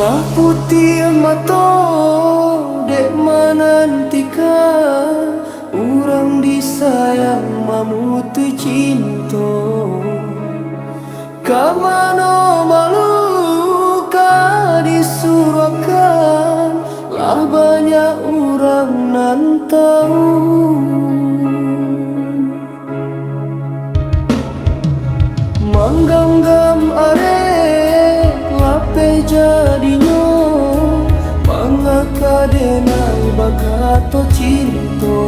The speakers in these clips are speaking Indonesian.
Lah putih mato dek manantikan urang disayang mamutu cinta kamano malu ka disurakan lah banyak orang nan tahu mangganggam arek lape jadinya mangakadenai bakato cinta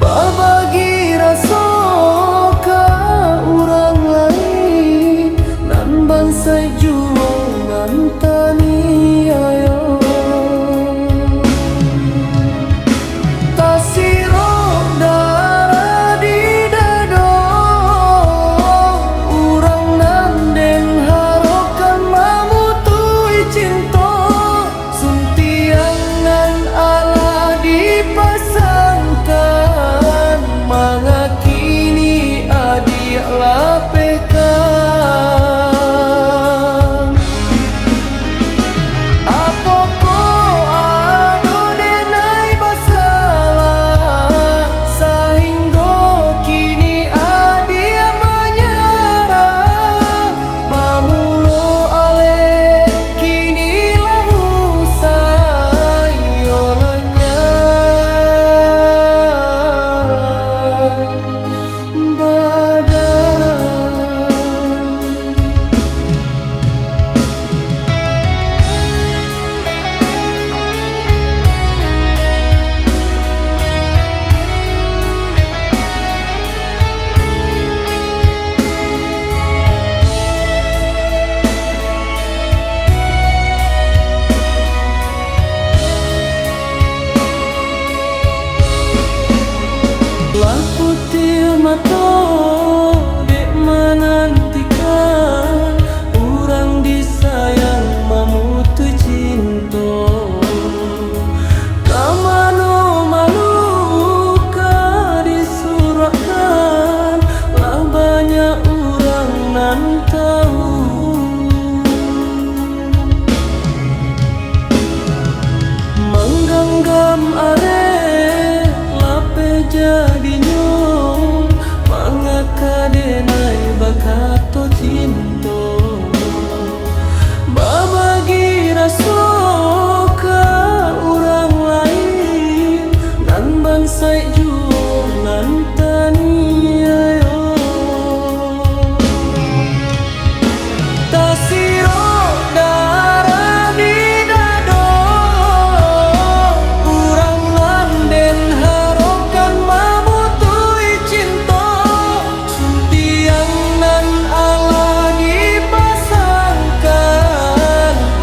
babagi rasa ka urang lain nan bansai juang ngantani ayo tasiro darah di dado urang nan den harokan mamutui cinta suntiang nan ala dipasangkan mangakini adik lapekan apoko ado denai basalah sehingga kini adik menyerah mamulo ale kini lahu sayolanya badan lah putih mato dek manantikan urang disayang mamutu cinta kamano malu ka disurakan lah banyak orang nan tahu mangganggam arek lape jadinya mangakadenai bakato cinta babagi rasa ka urang lain nan bansai juang nantani ayo tasiro darah di dado urang lan den harokan mamutui cinta suntiang nan ala dipasangkan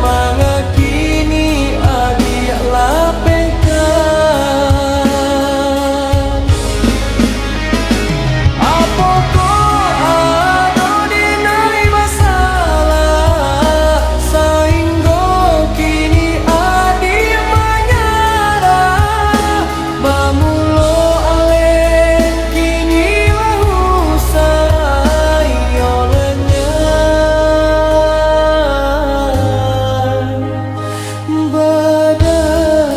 mangakini adik lapekan apoko ado denai masalah sehingga kini adik menyerah bamulo ale kini lahu sayolanya badan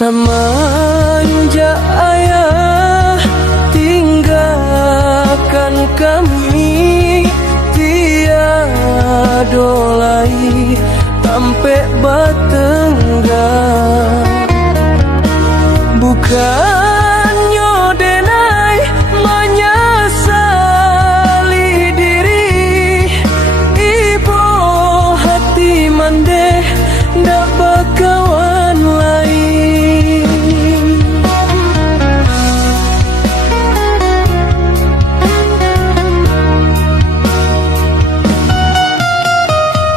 Samanja ayah kami tiada lai sampai batenggang. Bukannya denai menyesali diri, ibu hati mandeh ndak bakawan lain.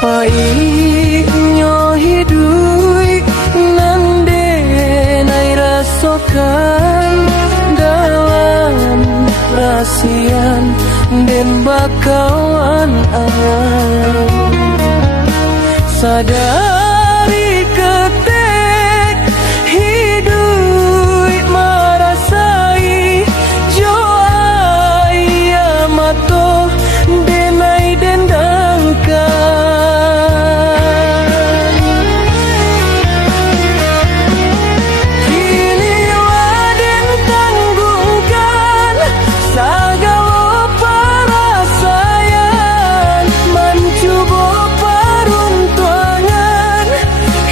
Pahitnya hidup nande nai rasokan dalam rasian den bakawan angan. Sadari ketek hidup merasai joai amato denai dendangkan. Kini waden tanggungkan segala perasaan, mencoba peruntungan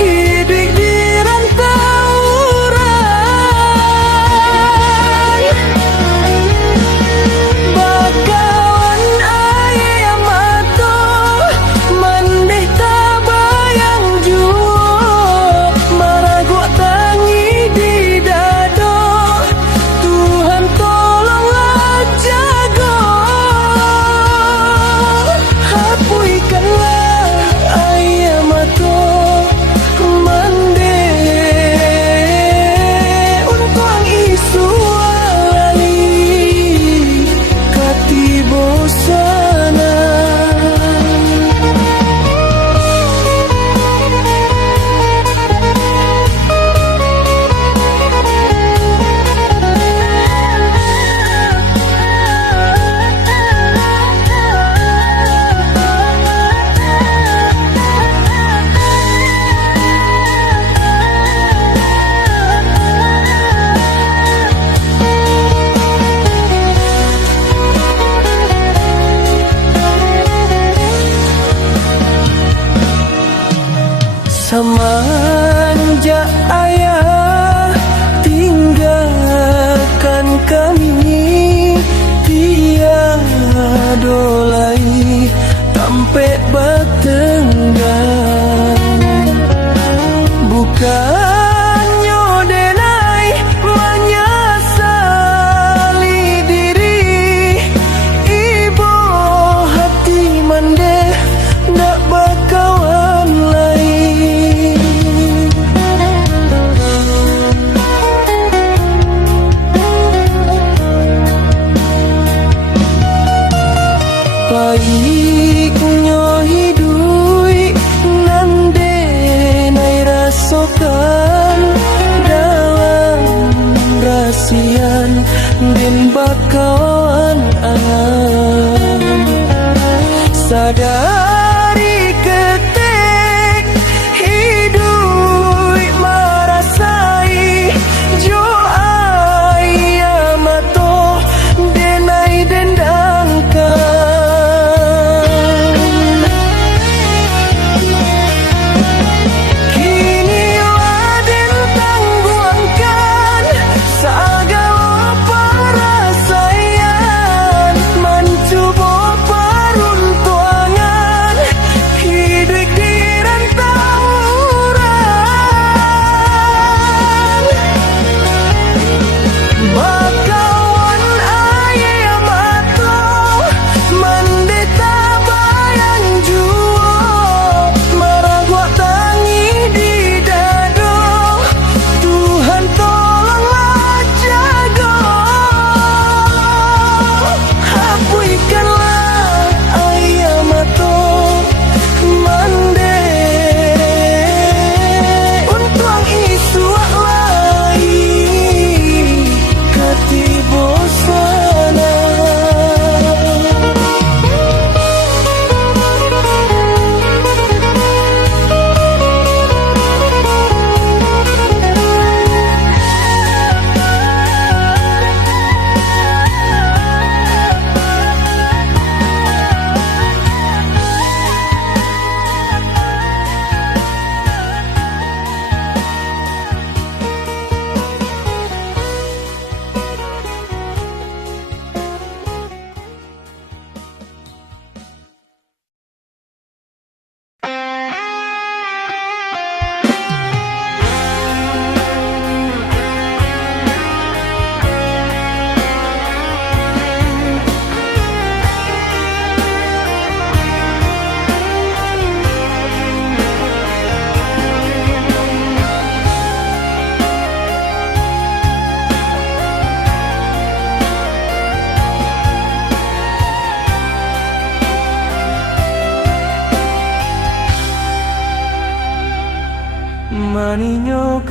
hidup di rantauan. Bakawan ayam mato mendih tabayang jua, maragu tangi di dado, Tuhan tolonglah jago. Hapuikanlah ayam mato mendih untuang isu lali katibo sana. Semenjak ayah tinggalkan kami tiada lai sampai batenggang. Bukannya denai menyesali diri, ibu hati mandeh nak bakawan lain. Baiknya hidup nande nai rasokan dalam rasian den bakawan angan. Sadari ketek hidup merasai joai amato denai dendangkan. Kini waden tangguangkan segala perasaan, mencoba peruntungan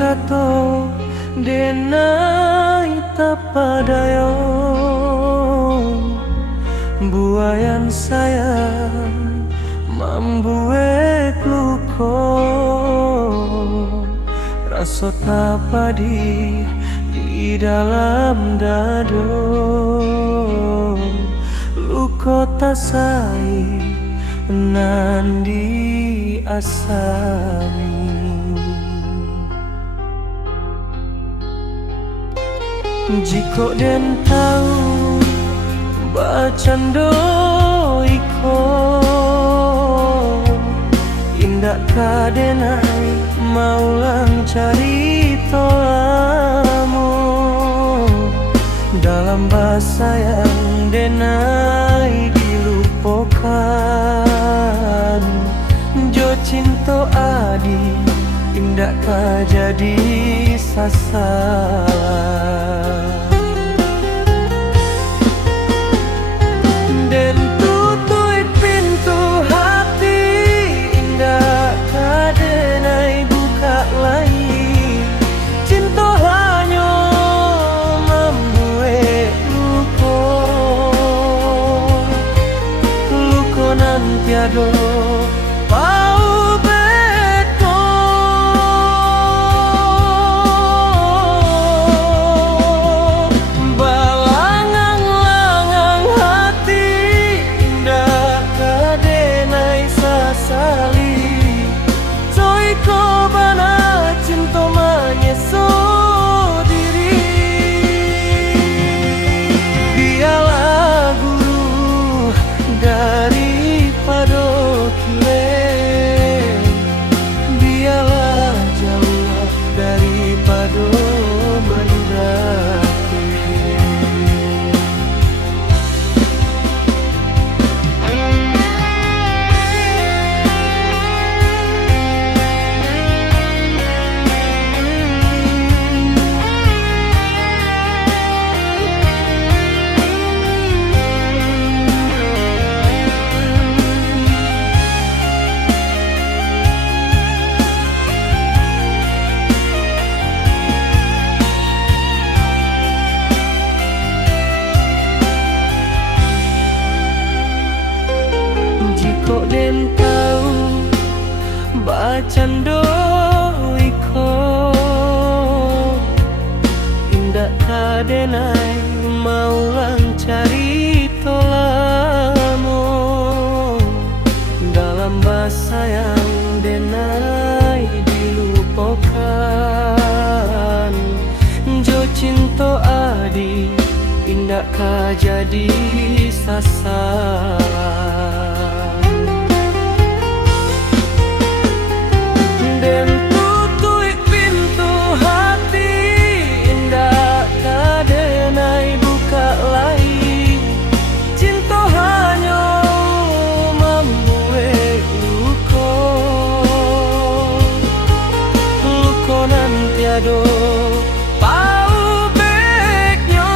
kato denai tapadayo buayan sayang membuat luko rasot napadi di dalam dado luko tasai nandi asami jiko den tahu bacando iko indak kadenai maulang cari tolamu dalam bahasa yang denai dilupakan jo cinta adi indak ka jadi sasaran den tutup pintu hati indak kadenai buka lagi cinta hanya membuat luko nantiado pau beto balangang-langang hati indah kadenai sasali coy ko bana cinta menyeso diri dialah guru daripada kile biarlah jauh daripada mendaki jiko den tahu bacando iko indak kadenai maulang cari tolamu dalam bahasa yang denai dilupakan jo cinta adi indak ka jadi sasaran den tutup pintu hati indak kadenai buka lagi cinta hanya membuat luko nantiado pau beknya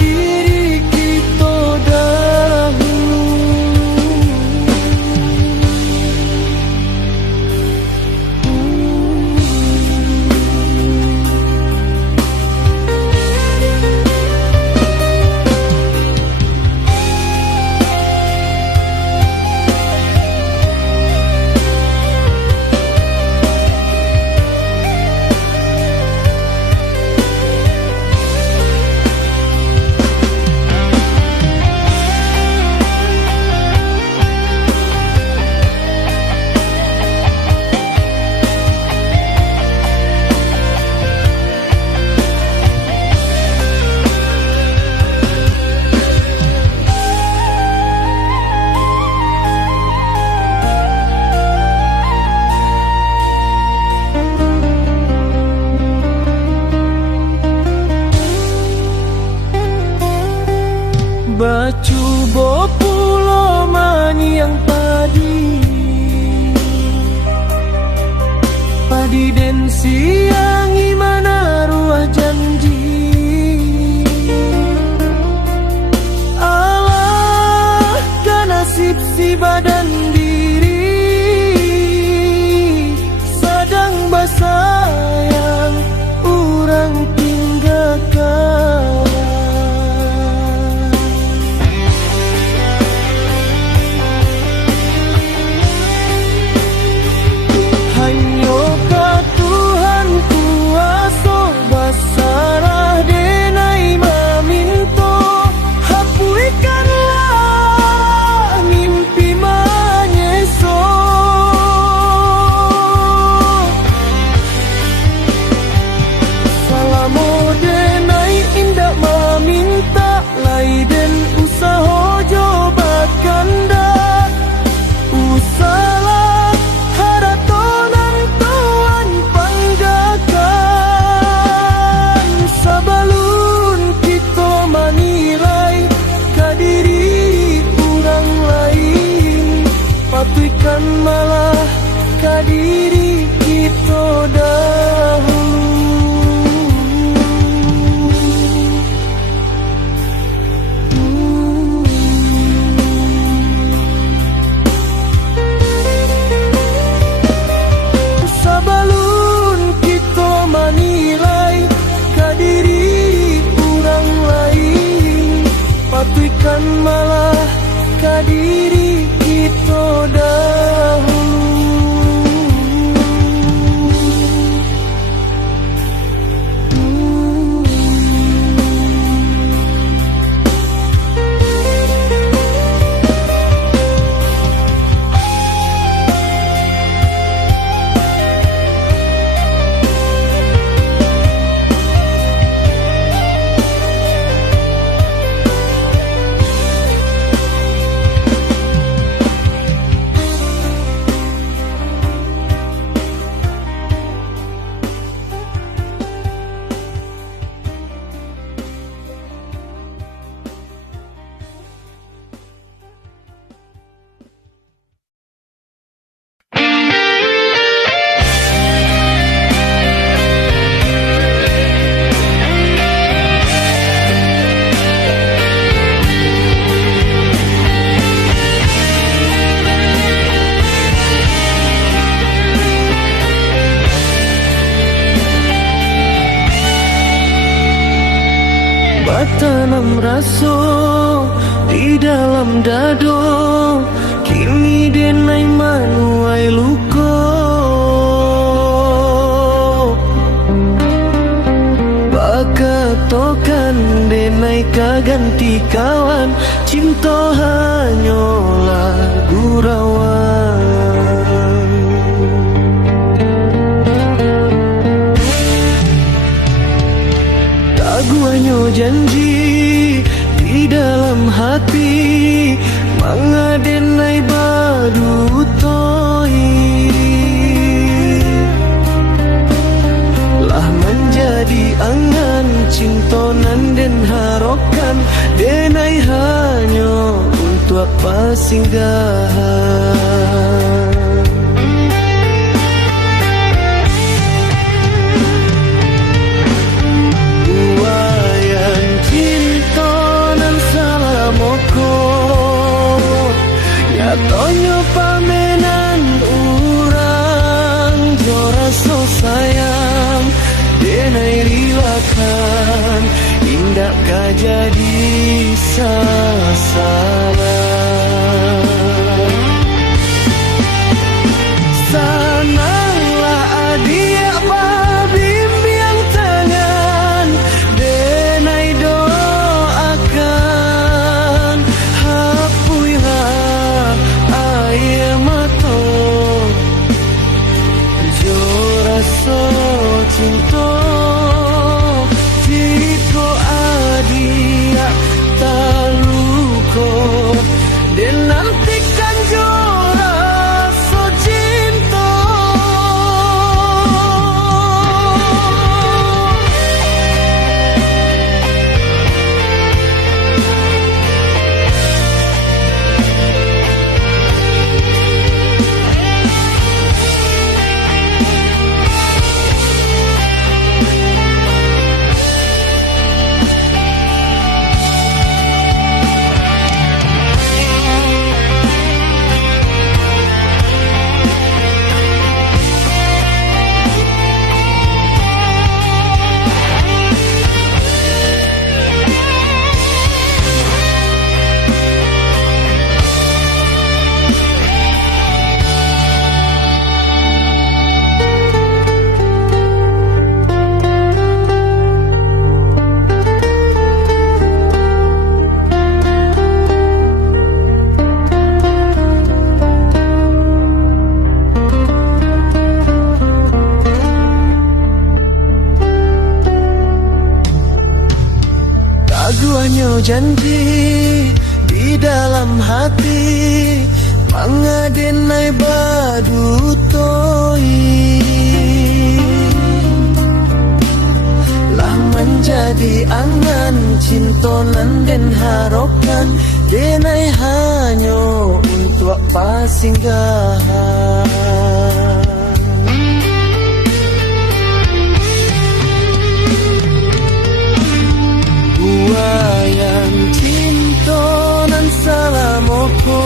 diri kita dahulu. Bacu bopulo mani yang padi den siang imana ruah janji. Allah kan nasib si badan diri sadang basayang urang tinggalkan. Patuikan malah ka diri kita dahulu. Sabalun kita manilai ka diri orang lain, patuikan malah ka diri kita dahulu. Tanam rasa di dalam dado, kini denai manuai luka. Bakatokan denai kaganti kawan, cinta hanyalah gurauan. Taguanyo janji di dalam hati, mangadenai badutoi lah menjadi angan cintonan den harokan denai hanya untuk apa singgahan. Buayan cinta relakan, tindakkah jadi sasaran. Sananglah adik babimbiang tangan, denai doakan, hapuilah air mata, jo rasa cinta, jika adik tak luka, dan nantikan jo rasa cinta. Keduanya janji di dalam hati, mengadenai badutoi, lah menjadi angan cintonan dan harapan, denai hanya untuk pasinggahan. Buayan cinta nan salamoko,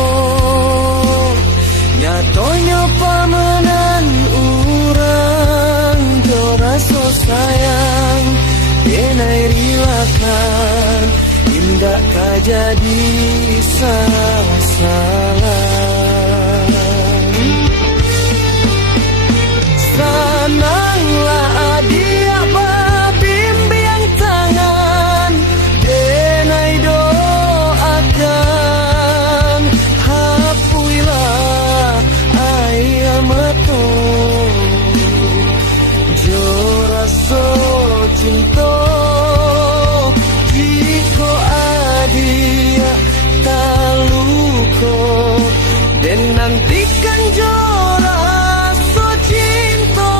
nyatonya pamenan urang, jo rasa sayang, denai rilakan, tindakkah jadi salah. Sananglah adik babimbiang tangan, denai doakan, hapuilah air mata, jo rasa cinta, jika adik tak luka, dan nantikan jo rasa cinta.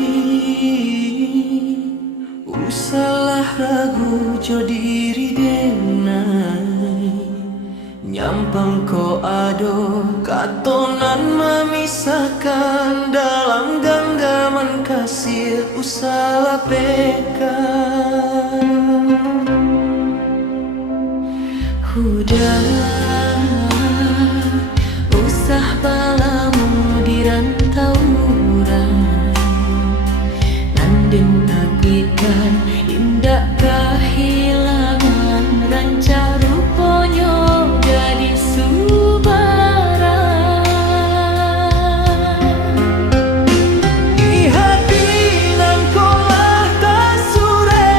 Adik, usahlah ragu jo diri denai, nyampang ko ado katonan memisahkan, dalam genggaman kasih usahlah pekan. Hudah usah balamu dirantau orang, nanden nagikan indah kehilangan, ranca ruponyo jadi subaran. Di hati nan kolah tak sure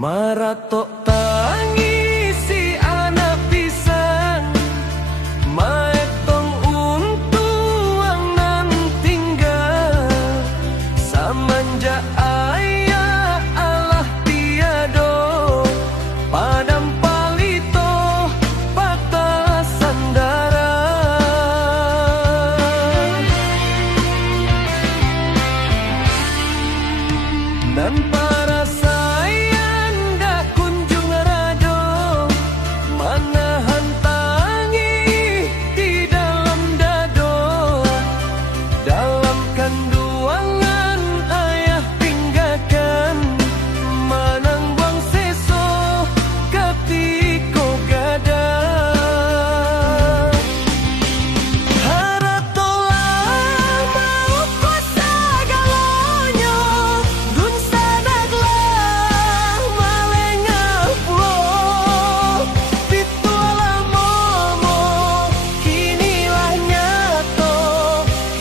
Maratok tangisi anak pisan, maetong untuang nan tinggal. Samanja ayah Allah tiado, padam palito patah sandara. Dan para sayang dak kunjung rado, manahan tangi di dalam dado. Dalam kanduangan ayah tinggalkan, manang buang seso ketiko gada. Haratolah mau kuasa galonyo, dun sadaglah malengah pulo. Pitualah momo, kinilah nyato,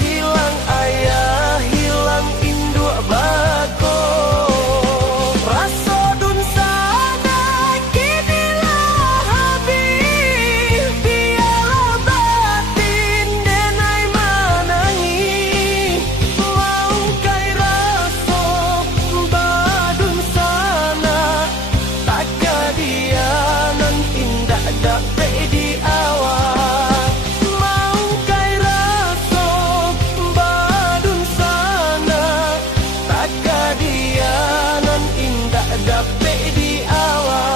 hilang ayah, hilang induk bako. Raso dun sana kinilah habis, biarlah batin denai manangi. Mau kai raso badun sana, tak kadianan indah dapat di awal. Mau kai raso badun sana, tak kadianan indah dapat di awal.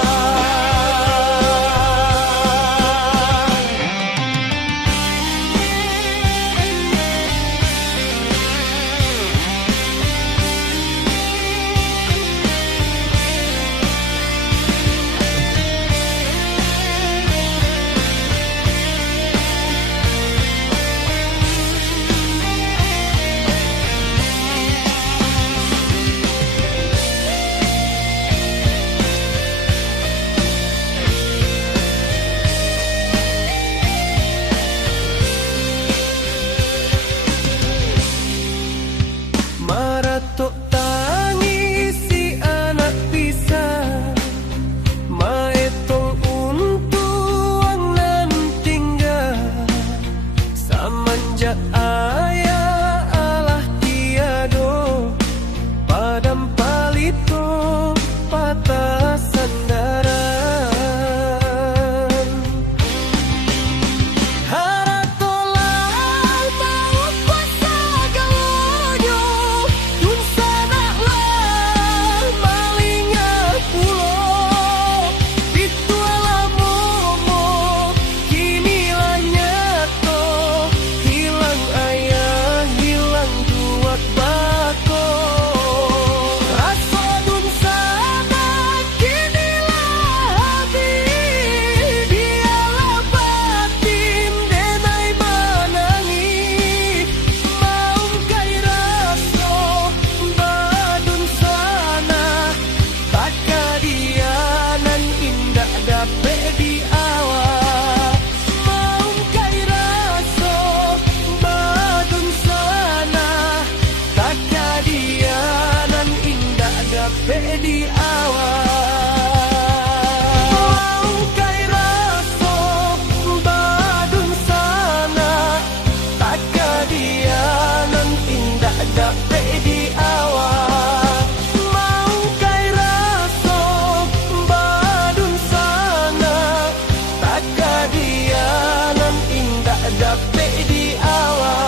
Maratok tangisi anak pisan, maetong untuang nan tinggal. Samanja ayah Allah tiado, padam palito patah sandaran. Haratolah mau kuasa galonyo, dun sadaklah malingah pulo. Pitualah momo, kinilah nyato, hilang ayah, hilang duat bako. Raso dun sana kinilah habis, biarlah batin denai manangi. Mau kai raso badun sana, tak kadianan indah dapat di awal. Mau kai raso badun sana, tak kadianan indah dapat di awal. Mau kai raso badun sana, tak kadianan indah dapat di awal. Mau kai raso badun sana, tak kadianan indah dapat di awal.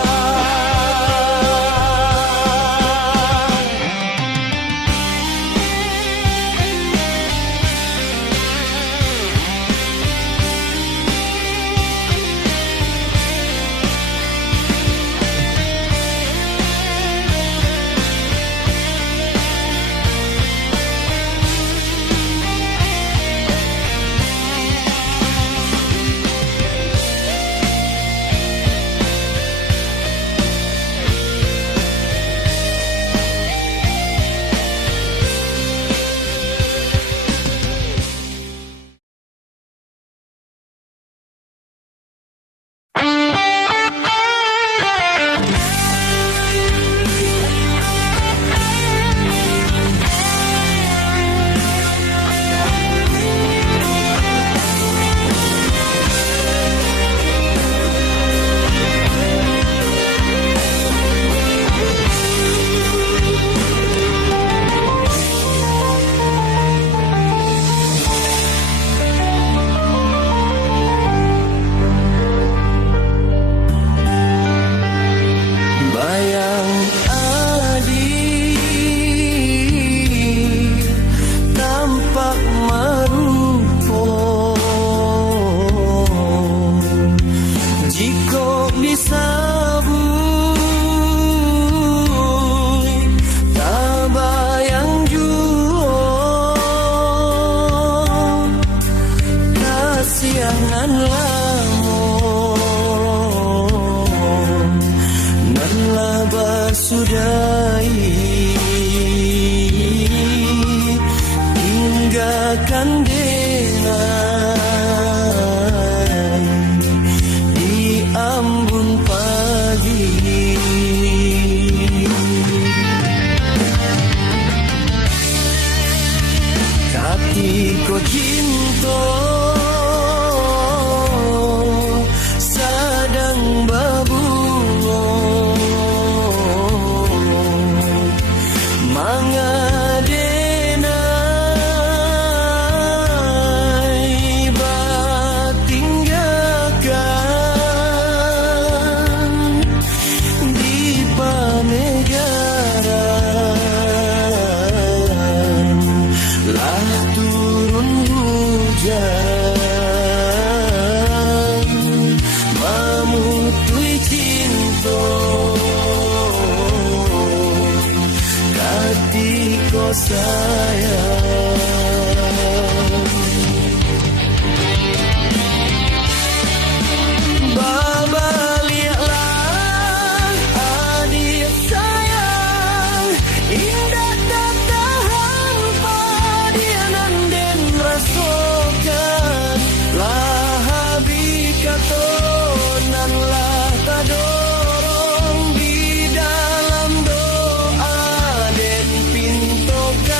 tinggalkan denai di ambun pagi. Katiko cinta sadang babungo mangadenai batinggakan di panegaran lah turun hujan mamutui cinta katiko sayang. Babaliaklah adik sayang, indah tak tahan padianan den rasokan lah habis katonan lah tadorong di dalam doa den pintokan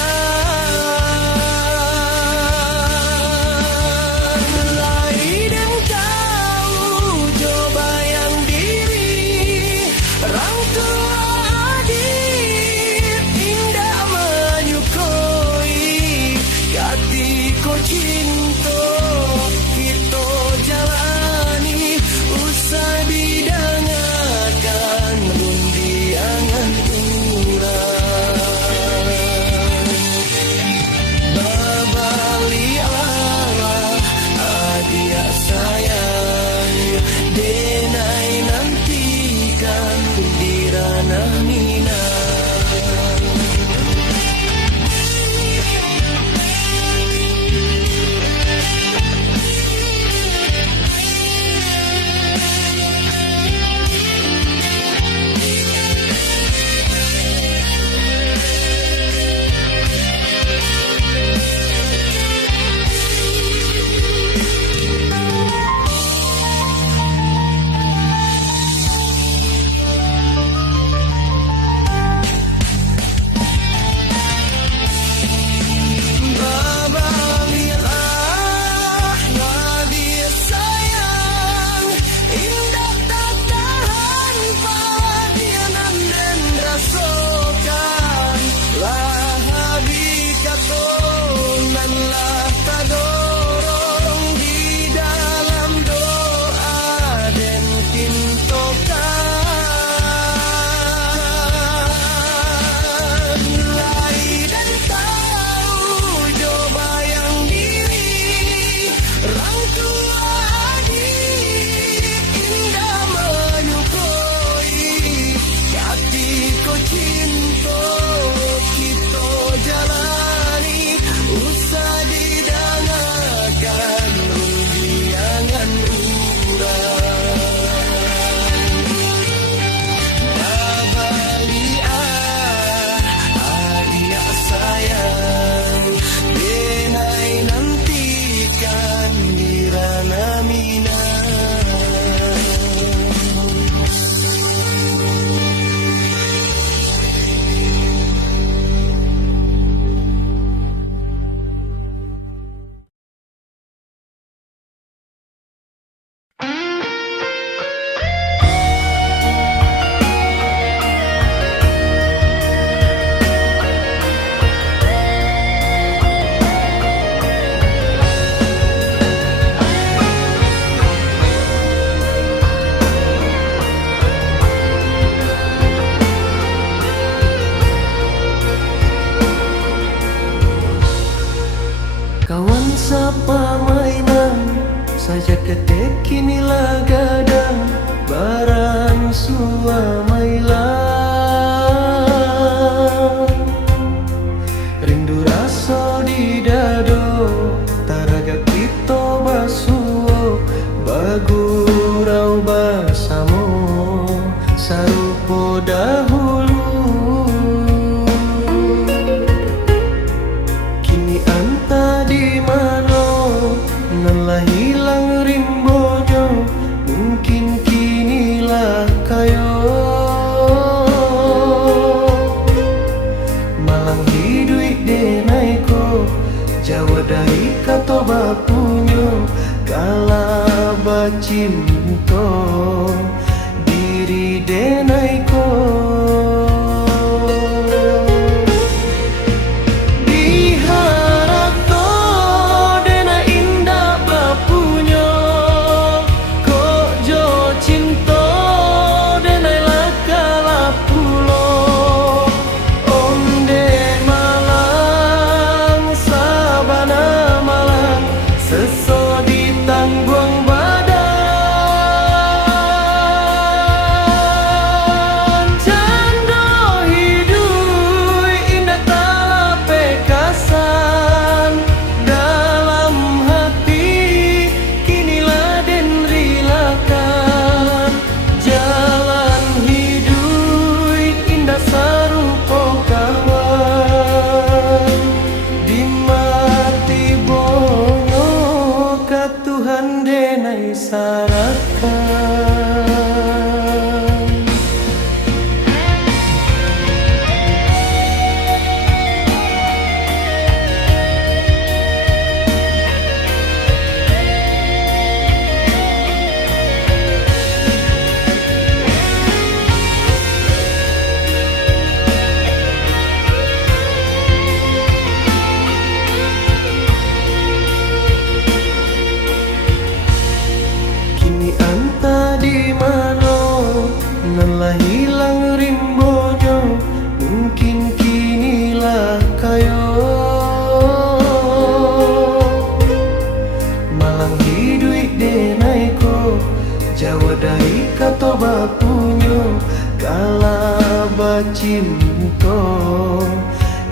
cinta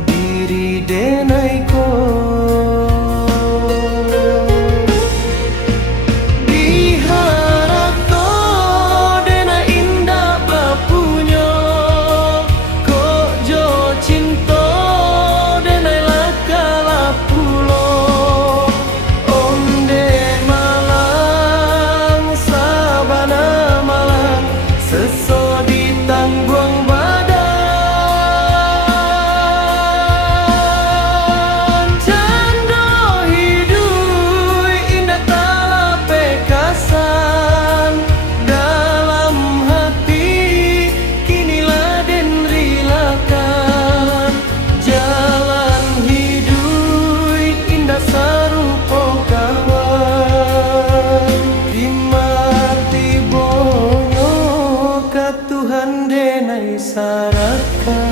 diri denai ko diharap to dena indah bapunya ko jo cinta denai lakala pulo onde malang sabana malang seso ditanggung badan cando hidui indah talape kasan dalam hati kini laden rilakan jalan hidui indah sarupo kawan dimati bono ka Tuhan denai sarakan.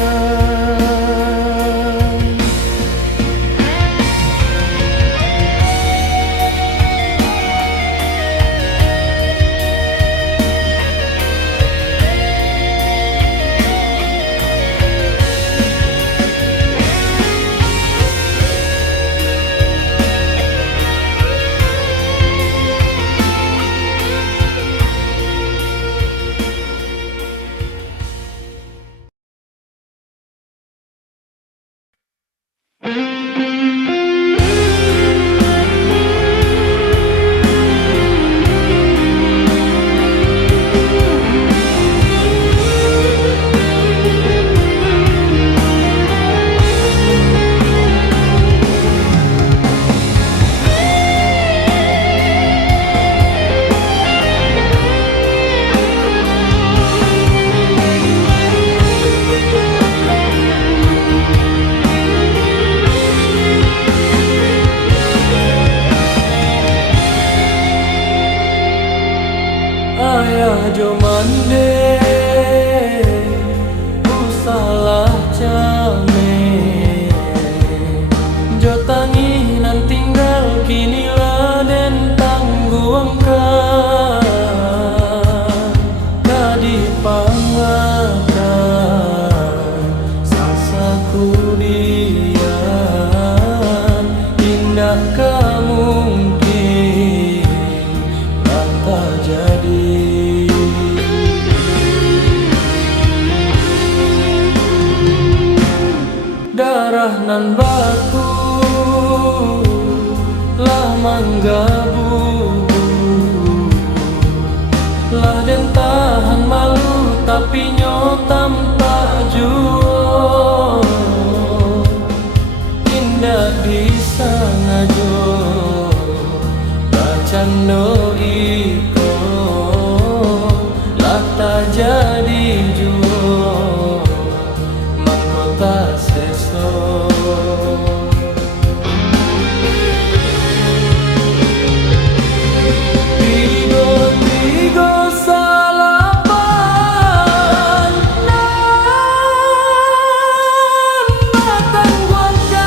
Ayah jo mande usalah cane jo tanginan tinggal kini laden tangguangkan kadi pangakan sasaku dian indah kamungkin tak jadi darah nan baku lah manggabu lah den tahan malu tapi nyotam tak juo indah bisa ngajo bacando iko lah tak jadi juo mahkota seso tigo salapan nan matang guangkan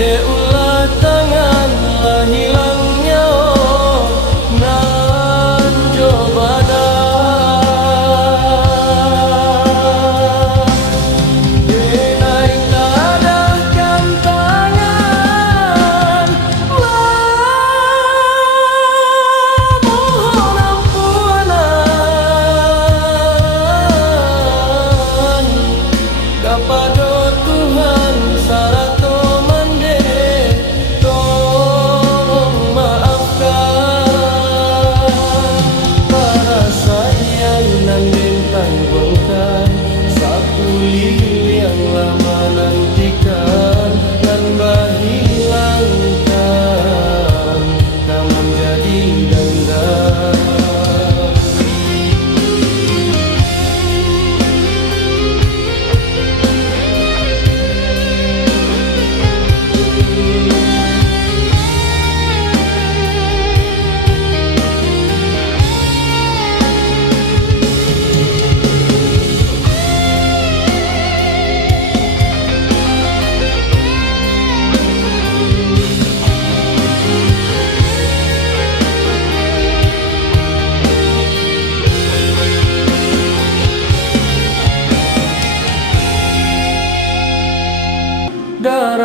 de ulah tangan lah hilangnya nan jo badan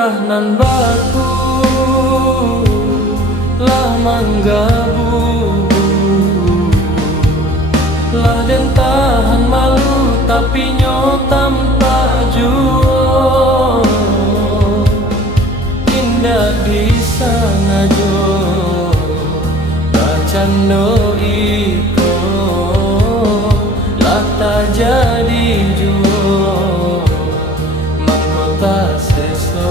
murah nan baku lah manggabu lah den tahan malu tapi nyotam tak juo indah bisa ngajo bacando iko lah tak jadi juo mahkota seso.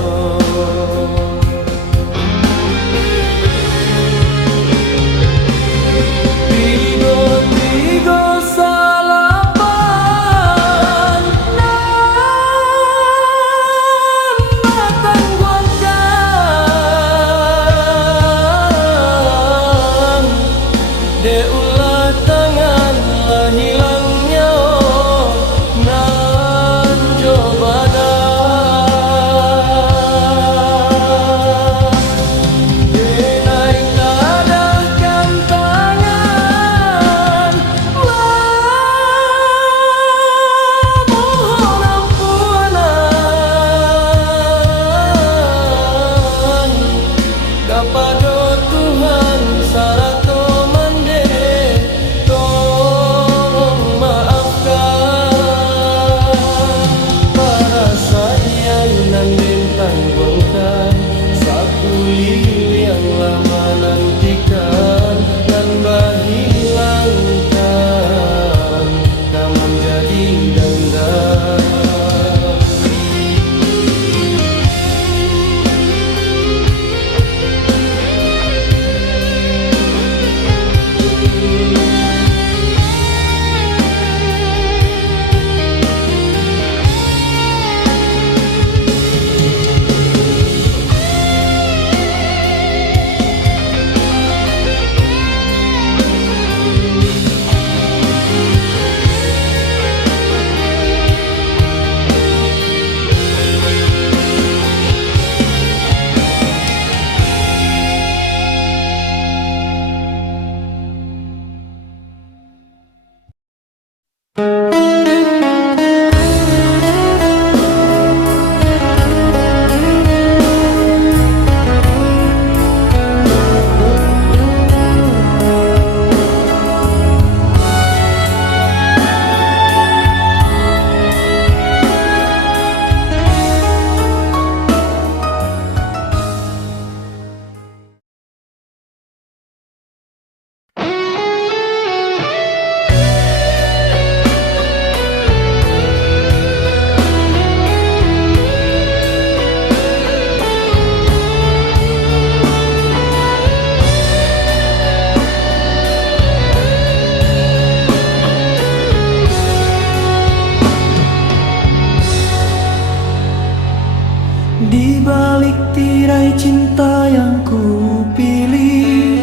Di balik tirai cinta yang ku pilih,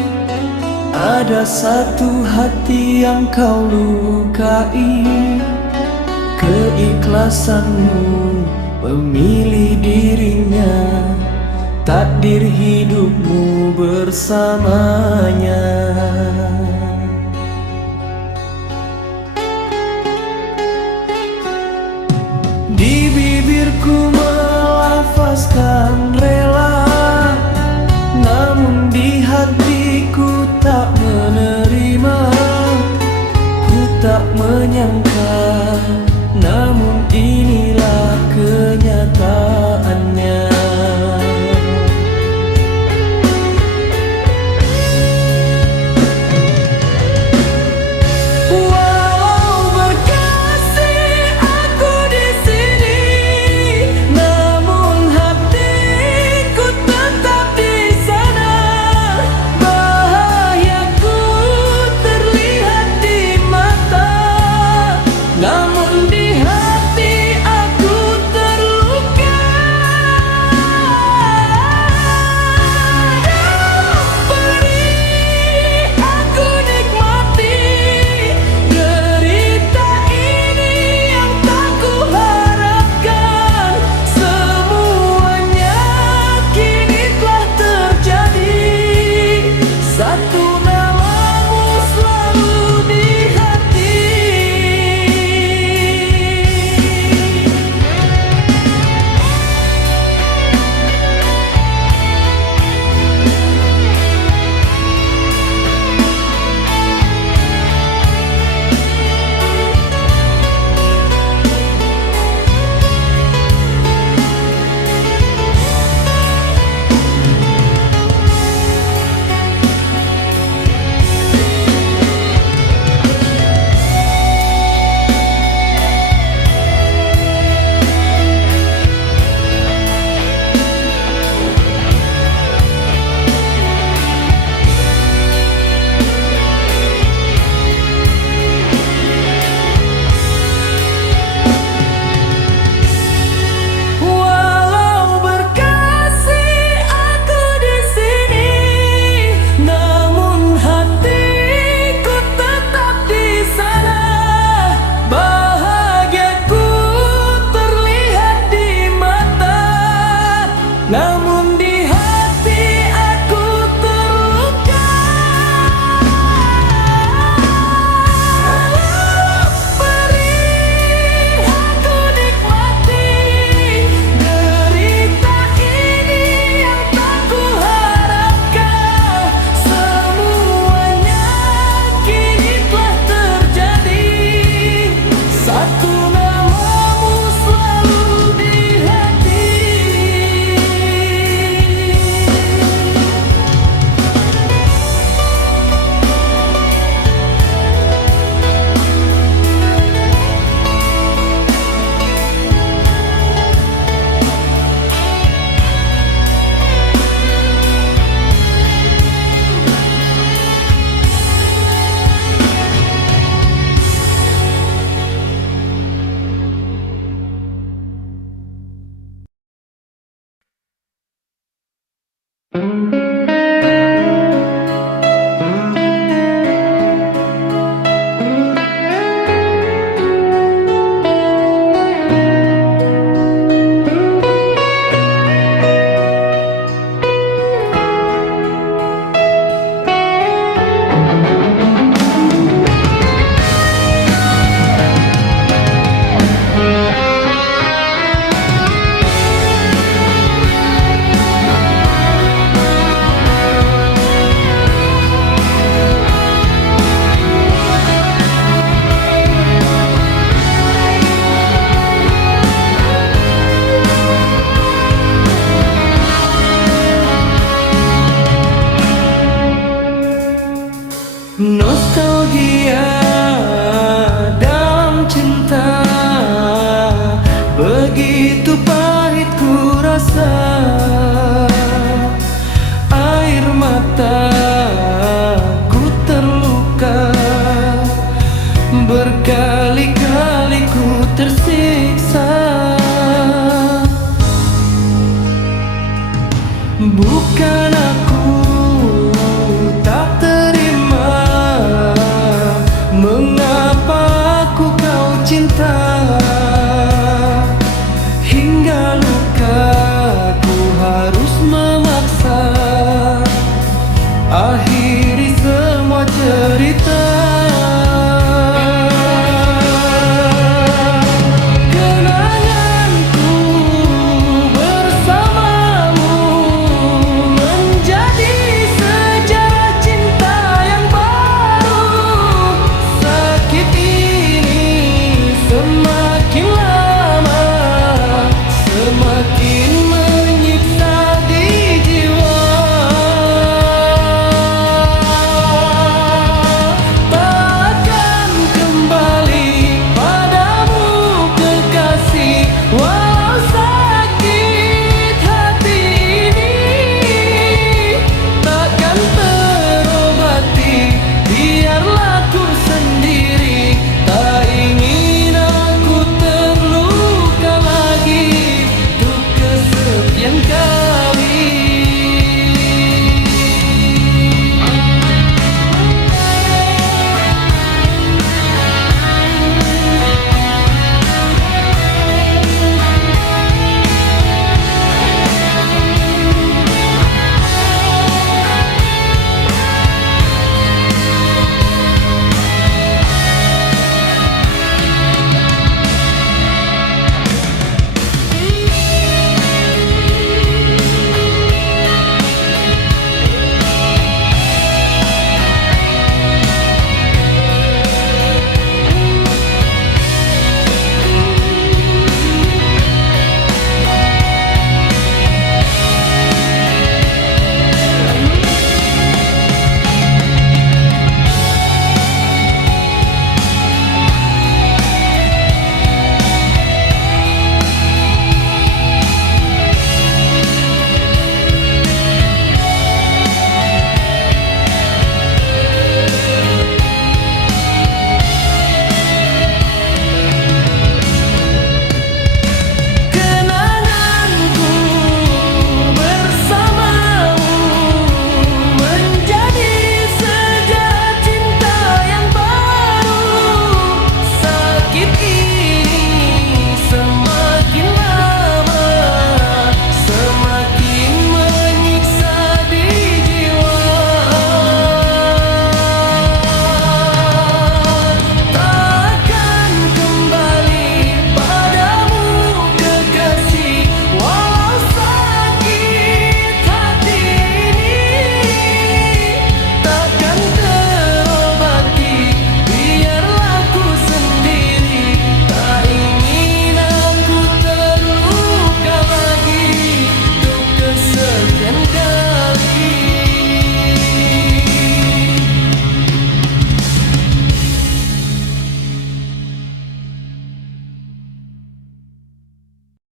ada satu hati yang kau lukai. Keikhlasanmu memilih dirinya, takdir hidupmu bersamanya. Di bibirku melafazkan rela, namun di hatiku tak menerima. Ku tak menyangka, namun inilah kenyataannya. Namun di hati aku terluka. rasa air mataku terluka, berkali-kali ku tersiksa. Bukan aku tak terima, mengapa aku kau cinta.